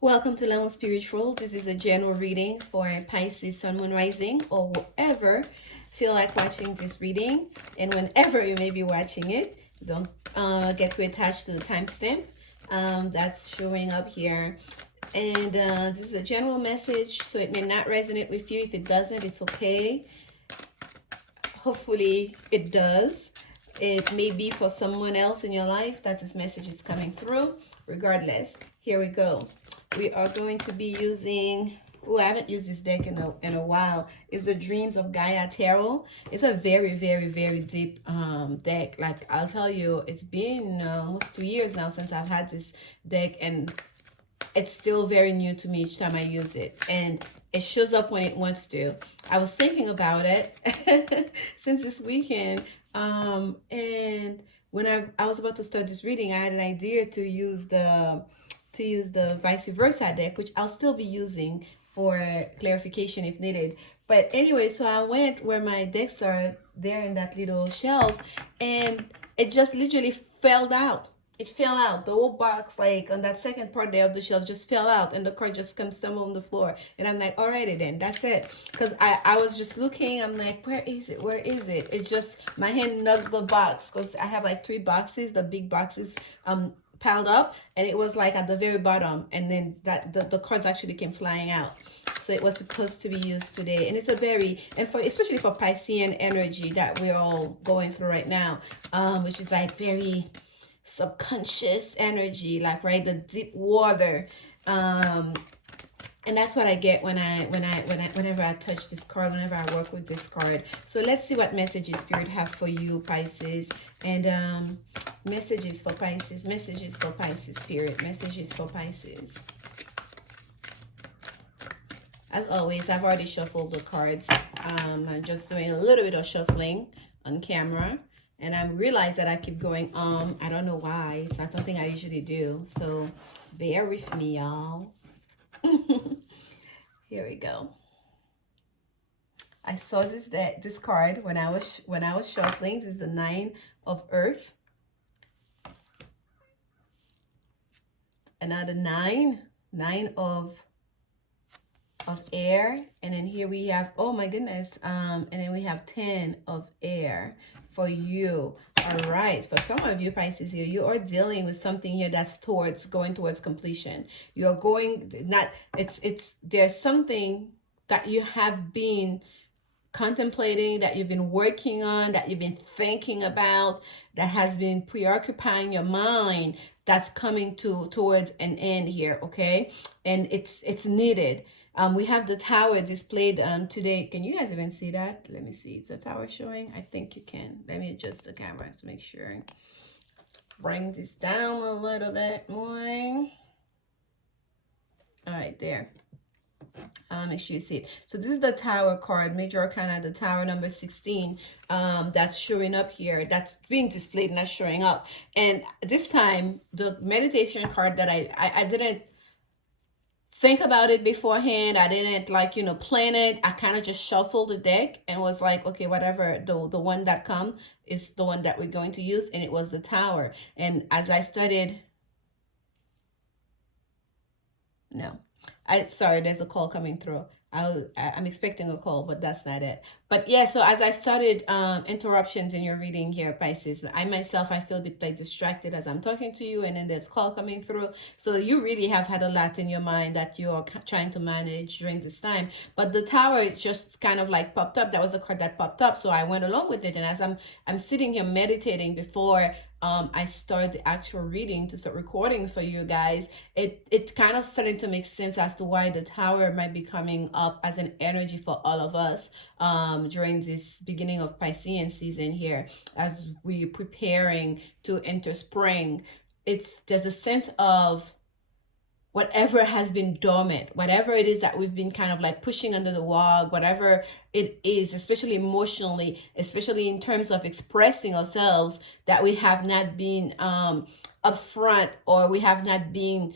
Welcome to Lanmouspiritual. This is a general reading for Pisces, Sun, Moon, Rising, or whoever feel like watching this reading. And whenever you may be watching it, don't get to attach to the timestamp that's showing up here. And this is a general message, so it may not resonate with you. If it doesn't, it's okay. Hopefully it does. It may be for someone else in your life that this message is coming through. Regardless, here we go. We are going to be using, I haven't used this deck in a while. It's the Dreams of Gaia Tarot. It's a very, very, very deep deck. Like, I'll tell you, it's been almost 2 years now since I've had this deck, and it's still very new to me each time I use it. And it shows up when it wants to. I was thinking about it since this weekend. And when I was about to start this reading, I had an idea to use the vice versa deck, which I'll still be using for clarification if needed. But anyway, so I went where my decks are there in that little shelf, and it just literally fell out. It fell out. The whole box, like on that second part there of the shelf, just fell out, and the card just comes stumble on the floor. And I'm like, alrighty then, that's it. Because I was just looking, I'm like, where is it? Where is it? It just, my hand nugged the box, because I have like 3 boxes, the big boxes piled up, and it was like at the very bottom, and then that the cards actually came flying out. So it was supposed to be used today, and it's a very, and for especially for Piscean energy that we're all going through right now, which is like very subconscious energy, like, right, the deep water, and that's what I get whenever I touch this card, whenever I work with this card. So let's see what messages Spirit have for you, Pisces. And messages for Pisces, Spirit, messages for Pisces. As always, I've already shuffled the cards. I'm just doing a little bit of shuffling on camera. And I realize that I keep going, I don't know why. It's not something I usually do. So bear with me, y'all. Here we go. I saw this card when I was shuffling. This is the 9 of Earth. Another 9 of air, and then here we have, oh my goodness, and then we have 10 of air for you. All right, for some of you Pisces here, you are dealing with something here that's going towards completion. You're going, not, there's something that you have been contemplating, that you've been working on, that you've been thinking about, that has been preoccupying your mind, that's coming towards an end here, okay? And it's needed. We have the tower displayed today. Can you guys even see that? Let me see. Is the tower showing? I think you can. Let me adjust the camera to make sure. Bring this down a little bit more. All right, there. Make sure you see it. So this is the tower card, major arcana, the tower number 16, that's showing up here, that's being displayed, not showing up. And this time the meditation card that I didn't think about it beforehand. I didn't, like, plan it. I kind of just shuffled the deck and was like, okay, whatever, the one that comes is the one that we're going to use. And it was the tower. And as I studied, sorry, there's a call coming through. I'm expecting a call, but that's not it. But yeah, so as I started interruptions in your reading here, Pisces, I myself, I feel a bit like distracted as I'm talking to you, and then there's call coming through. So you really have had a lot in your mind that you're trying to manage during this time. But the tower just kind of like popped up. That was the card that popped up. So I went along with it. And as I'm sitting here meditating before I start the actual reading to start recording for you guys, it kind of starting to make sense as to why the tower might be coming up as an energy for all of us during this beginning of Piscean season here, as we're preparing to enter spring. There's a sense of whatever has been dormant, whatever it is that we've been kind of like pushing under the rug, whatever it is, especially emotionally, especially in terms of expressing ourselves, that we have not been upfront, or we have not been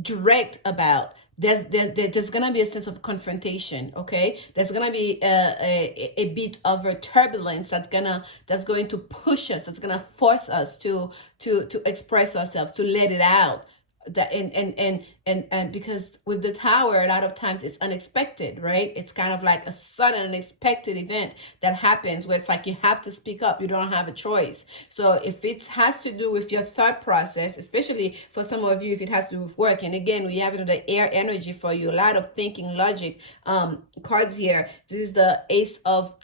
direct about. There's gonna be a sense of confrontation, okay? There's gonna be a bit of a turbulence that's going to push us, that's gonna force us to express ourselves, to let it out, that and because with the Tower, a lot of times it's unexpected, right? It's kind of like a sudden unexpected event that happens where it's like you have to speak up, you don't have a choice. So if it has to do with your thought process, especially for some of you, if it has to do with work, and again, we have the air energy for you, a lot of thinking, logic cards here. This is the Ace of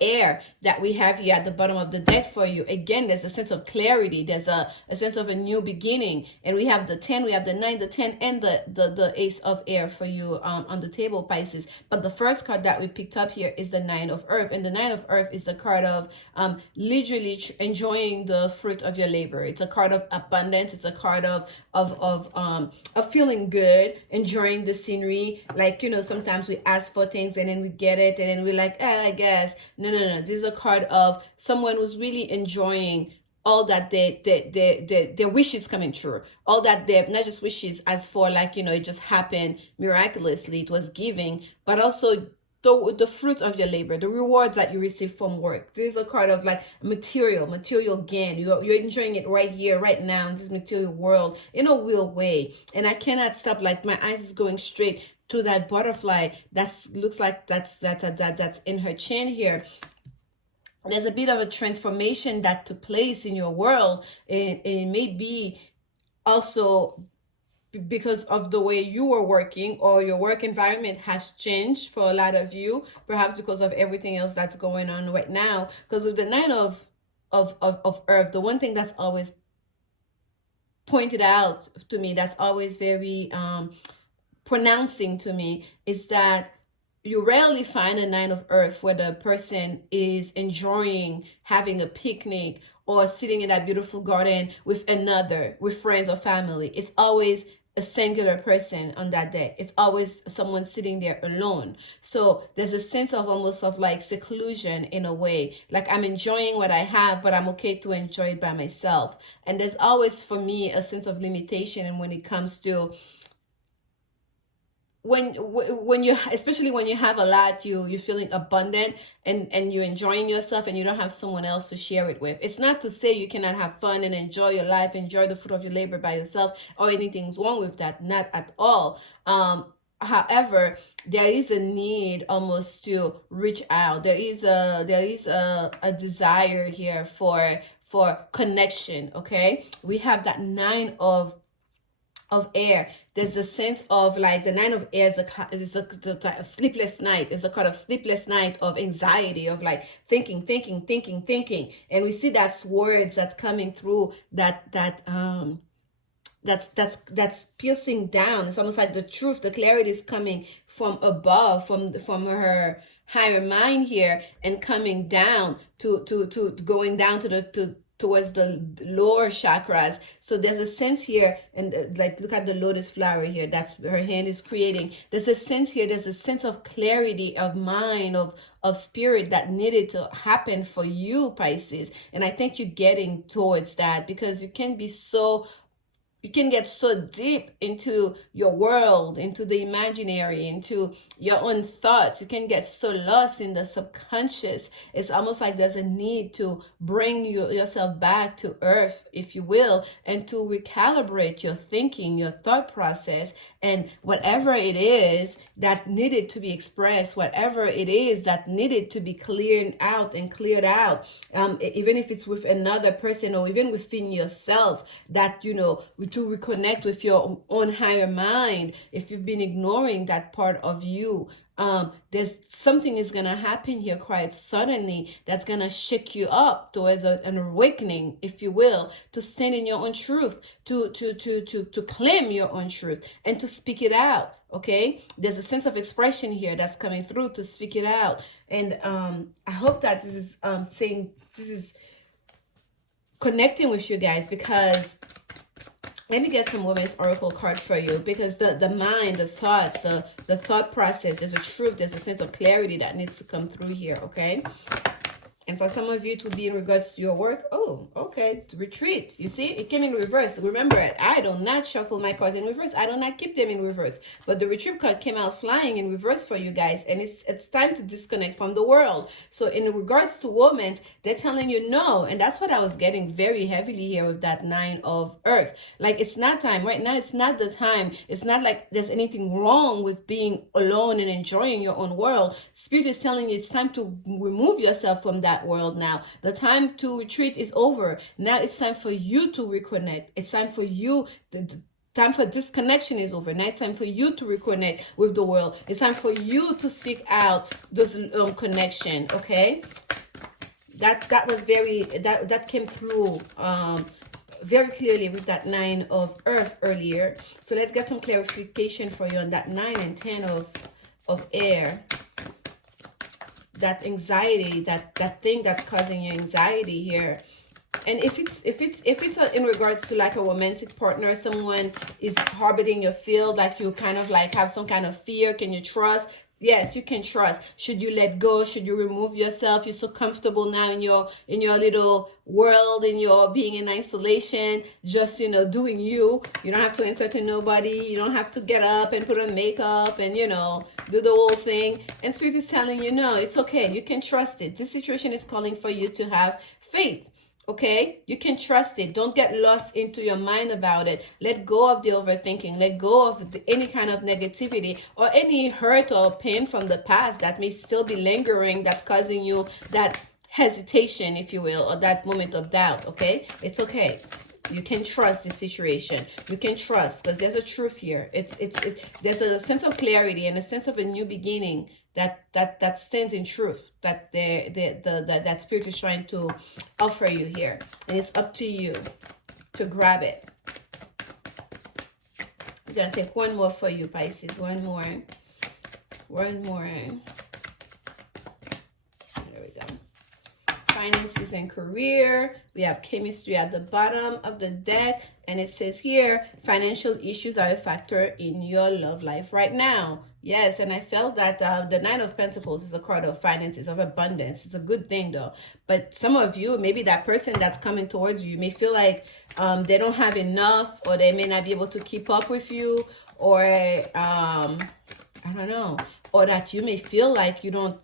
air that we have here at the bottom of the deck for you. Again, there's a sense of clarity, there's a sense of a new beginning, and we have the 10, we have the 9, the 10, and the Ace of air for you on the table, Pisces. But the first card that we picked up here is the 9 of earth, and the 9 of earth is the card of literally enjoying the fruit of your labor. It's a card of abundance. It's a card of feeling good, enjoying the scenery. Like, you know, sometimes we ask for things and then we get it and then we're like, I guess. No. This is a card of someone who's really enjoying all that their wishes coming true. All that their, not just wishes as for like, you know, it just happened miraculously, it was giving, but also the fruit of your labor, the rewards that you receive from work. This is a card of like material gain. You're enjoying it right here, right now in this material world in a real way. And I cannot stop, like my eyes is going straight to that butterfly that's looks like that's in her chin here. There's a bit of a transformation that took place in your world, and it may be also because of the way you were working, or your work environment has changed for a lot of you, perhaps because of everything else that's going on right now. Because with the 9 of earth, the one thing that's always pointed out to me, that's always very pronouncing to me, is that you rarely find a 9 of earth where the person is enjoying having a picnic or sitting in that beautiful garden with friends or family. It's always a singular person on that deck. It's always someone sitting there alone. So there's a sense of almost of like seclusion in a way. Like I'm enjoying what I have, but I'm okay to enjoy it by myself. And there's always for me a sense of limitation, and when it comes to when you, especially when you have a lot, you're feeling abundant and you're enjoying yourself and you don't have someone else to share it with. It's not to say you cannot have fun and enjoy your life, enjoy the fruit of your labor by yourself, or anything's wrong with that, not at all. However, there is a need almost to reach out. There is a desire here for connection. Okay, we have that 9 of air. There's a sense of like the 9 of air is the sleepless night. It's a kind of sleepless night of anxiety, of like thinking. And we see that's words that's coming through that's piercing down. It's almost like the truth, the clarity is coming from above, from her higher mind here, and coming down to going down towards the lower chakras. So there's a sense here, and like look at the lotus flower here, that's her hand is creating. There's a sense here, there's a sense of clarity of mind, of spirit that needed to happen for you, Pisces. And I think you're getting towards that, because you can get so deep into your world, into the imaginary, into your own thoughts. You can get so lost in the subconscious. It's almost like there's a need to bring yourself back to earth, if you will, and to recalibrate your thinking, your thought process, and whatever it is that needed to be expressed, whatever it is that needed to be cleared out, even if it's with another person or even within yourself, that, you know, to reconnect with your own higher mind. If you've been ignoring that part of you, there's something is gonna happen here quite suddenly that's gonna shake you up towards an awakening, if you will, to stand in your own truth, to claim your own truth and to speak it out. Okay, there's a sense of expression here that's coming through, to speak it out. And I hope that this is connecting with you guys, because let me get some women's oracle card for you, because the mind, the thoughts, the thought process, there's a truth, there's a sense of clarity that needs to come through here. Okay, And for some of you to be in regards to your work, oh, okay, retreat. You see, it came in reverse. Remember, I do not shuffle my cards in reverse. I do not keep them in reverse. But the retreat card came out flying in reverse for you guys. And it's time to disconnect from the world. So in regards to women, they're telling you no. And that's what I was getting very heavily here with that 9 of Earth. Like, it's not time. Right now, it's not the time. It's not like there's anything wrong with being alone and enjoying your own world. Spirit is telling you it's time to remove yourself from that world now. The time to retreat is over. Now it's time for you to reconnect. It's time for you, the time for disconnection is over. Now it's time for you to reconnect with the world. It's time for you to seek out those connection, okay? That was very, that came through very clearly with that 9 of Earth earlier. So let's get some clarification for you on that 9 and 10 of air. That anxiety, that thing that's causing you anxiety here. And if it's in regards to like a romantic partner, someone is harboring your field, like you kind of like have some kind of fear, can you trust? Yes, you can trust. Should you let go? Should you remove yourself? You're so comfortable now in your little world, in your being in isolation, just, you know, doing you. You don't have to entertain nobody. You don't have to get up and put on makeup and, you know, do the whole thing. And Spirit is telling you, no, it's okay. You can trust it. This situation is calling for you to have faith. Okay, you can trust it. Don't get lost into your mind about it. Let go of the overthinking. Let go of any kind of negativity or any hurt or pain from the past that may still be lingering, that's causing you that hesitation, if you will, or that moment of doubt. Okay, it's okay. You can trust the situation. You can trust, because there's a truth here. There's a sense of clarity and a sense of a new beginning that stands in truth, that that Spirit is trying to offer you here. And it's up to you to grab it. I'm gonna take one more for you, Pisces. One more. There we go. Finances and career. We have chemistry at the bottom of the deck, and it says here, financial issues are a factor in your love life right now. Yes, and I felt that the 9 of Pentacles is a card of finances, of abundance. It's a good thing though. But some of you, maybe that person that's coming towards you, may feel like they don't have enough, or they may not be able to keep up with you, or I don't know, or that you may feel like you're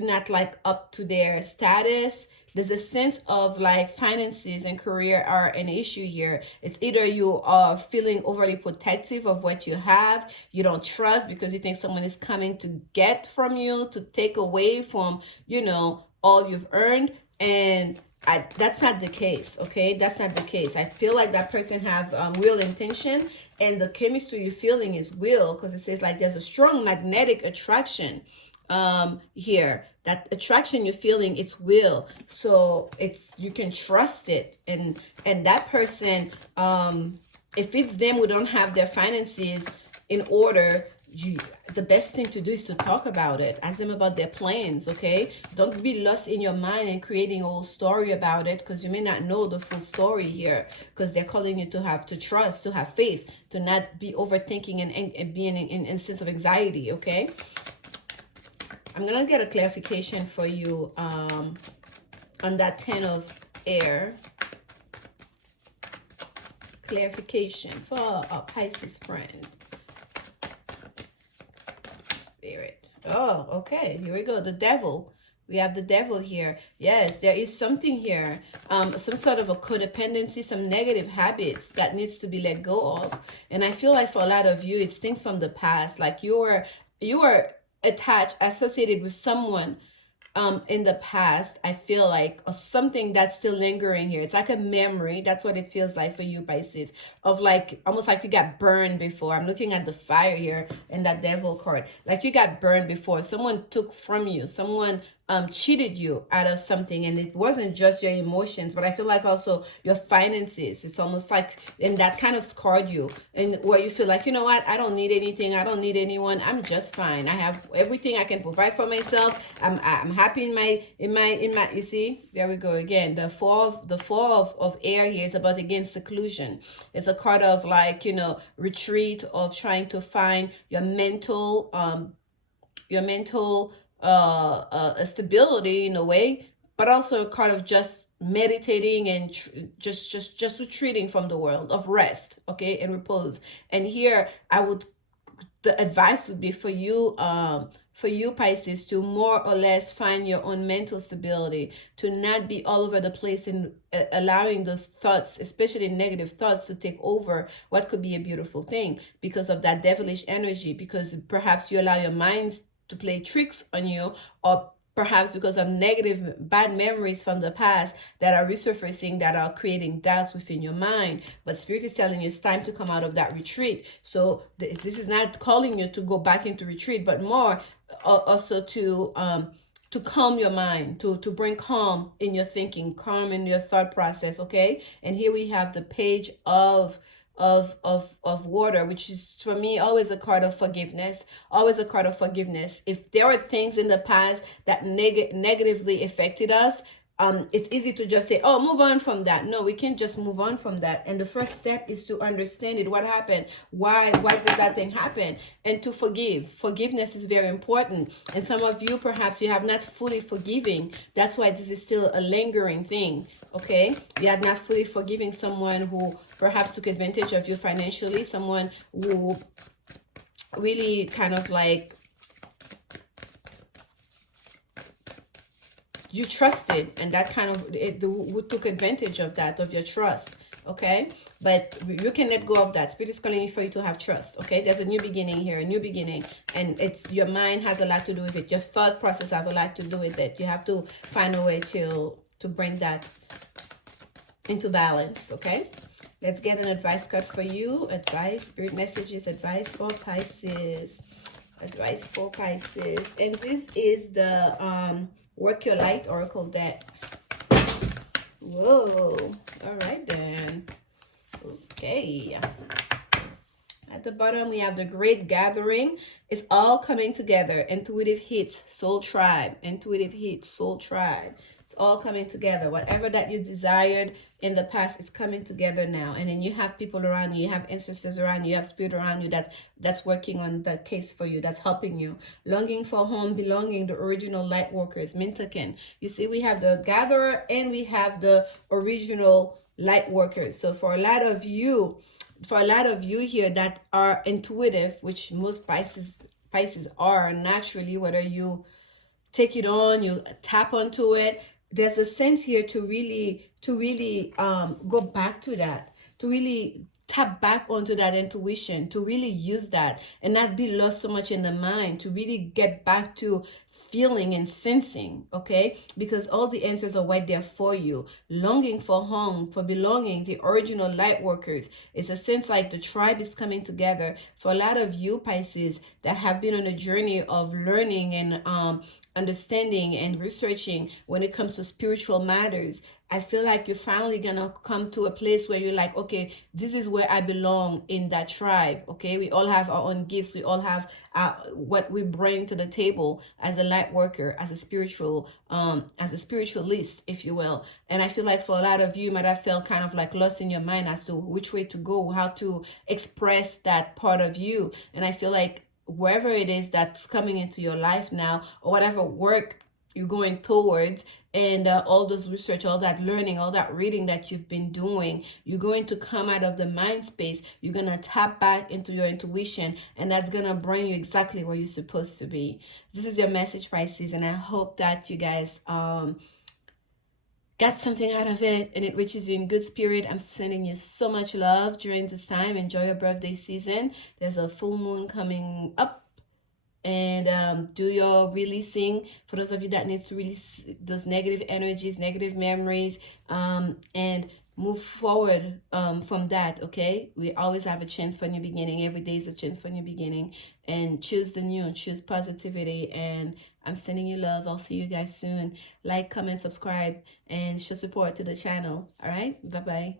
not like up to their status. There's a sense of like finances and career are an issue here. It's either you are feeling overly protective of what you have, you don't trust because you think someone is coming to get from you, to take away from, you know, all you've earned. And that's not the case, okay? That's not the case. I feel like that person have real intention, and the chemistry you're feeling is will, because it says like there's a strong magnetic attraction here. That attraction you're feeling, it's will. So you can trust it. And that person, if it's them who don't have their finances in order, the best thing to do is to talk about it. Ask them about their plans, okay? Don't be lost in your mind and creating a whole story about it, because you may not know the full story here, because they're calling you to trust, to have faith, to not be overthinking and being in a sense of anxiety, okay? I'm going to get a clarification for you on that 10 of air. Clarification for our Pisces friend. Spirit. Oh, okay. Here we go. The devil. We have the devil here. Yes, there is something here. Some sort of a codependency, some negative habits that needs to be let go of. And I feel like for a lot of you, it's things from the past. Like you are attached, associated with someone in the past, I feel like, or something that's still lingering here. It's like a memory. That's what it feels like for you, Pisces, of like almost like you got burned before. I'm looking at the fire here and that devil card. Like you got burned before. Someone took from you. Someone cheated you out of something, and it wasn't just your emotions, but I feel like also your finances. It's almost like, and that kind of scarred you, and where you feel like, you know what, I don't need anything, I don't need anyone, I'm just fine, I have everything I can provide for myself, I'm happy in my you see, there we go again. The four of air here is about, again, seclusion. It's a card of like, you know, retreat, of trying to find your mental a stability in a way, but also a card of just meditating and just retreating from the world, of rest, okay, and repose. And here I would, the advice would be for you Pisces, to more or less find your own mental stability, to not be all over the place and allowing those thoughts, especially negative thoughts, to take over what could be a beautiful thing, because of that devilish energy, because perhaps you allow your minds to play tricks on you, or perhaps because of negative bad memories from the past that are resurfacing, that are creating doubts within your mind. But spirit is telling you it's time to come out of that retreat. So this is not calling you to go back into retreat, but more also to calm your mind, to bring calm in your thinking, calm in your thought process, okay? And here we have the page of water, which is for me always a card of forgiveness, always a card of forgiveness. If there are things in the past that negatively affected us, it's easy to just say, oh, move on from that. No, we can't just move on from that. And the first step is to understand it. What happened? Why did that thing happen? And to forgive. Forgiveness is very important. And some of you, perhaps you have not fully forgiving. That's why this is still a lingering thing. Okay, you are not fully forgiving someone who perhaps took advantage of you financially, someone who really kind of like you trusted, and that kind of who took advantage of that, of your trust. Okay, but you can let go of that. Spirit is calling for you to have trust. Okay, there's a new beginning here, a new beginning, and it's your mind has a lot to do with it. Your thought process have a lot to do with it. You have to find a way to bring that into balance. Okay, let's get an advice card for you. Advice, spirit messages, advice for Pisces. Advice for Pisces. And this is the Work Your Light Oracle deck. Whoa. All right then. Okay. At the bottom, we have the Great Gathering. It's all coming together. Intuitive hits, soul tribe. Intuitive hits, soul tribe. It's all coming together. Whatever that you desired in the past, it's coming together now. And then you have people around you. You have ancestors around you. You have spirit around you that's working on the case for you. That's helping you. Longing for home, belonging, the original light workers. Mintaken. You see, we have the Gatherer and we have the original light workers. So for a lot of you here that are intuitive, which most Pisces are naturally, whether you take it on, you tap onto it, there's a sense here to really go back to that, to really tap back onto that intuition, to really use that and not be lost so much in the mind, to really get back to feeling and sensing, okay? Because all the answers are right there for you. Longing for home, for belonging, the original light workers. It's a sense like the tribe is coming together. For a lot of you Pisces that have been on a journey of learning and understanding and researching when it comes to spiritual matters, I feel like you're finally gonna come to a place where you're like, okay, this is where I belong in that tribe. Okay, we all have our own gifts. We all have what we bring to the table as a light worker, as a spiritualist, if you will. And I feel like for a lot of you, you might have felt kind of like lost in your mind as to which way to go, how to express that part of you. And I feel like wherever it is that's coming into your life now, or whatever work you're going towards, and all those research, all that learning, all that reading that you've been doing, you're going to come out of the mind space. You're going to tap back into your intuition, and that's going to bring you exactly where you're supposed to be. This is your message, Pisces, and I hope that you guys got something out of it and it reaches you in good spirit. I'm sending you so much love during this time. Enjoy your birthday season. There's a full moon coming up, and do your releasing for those of you that needs to release those negative energies, negative memories, and move forward from that. Okay, we always have a chance for a new beginning. Every day is a chance for a new beginning, and choose the new, choose positivity. And I'm sending you love. I'll see you guys soon. Like, comment, subscribe, and show support to the channel. All right, bye bye.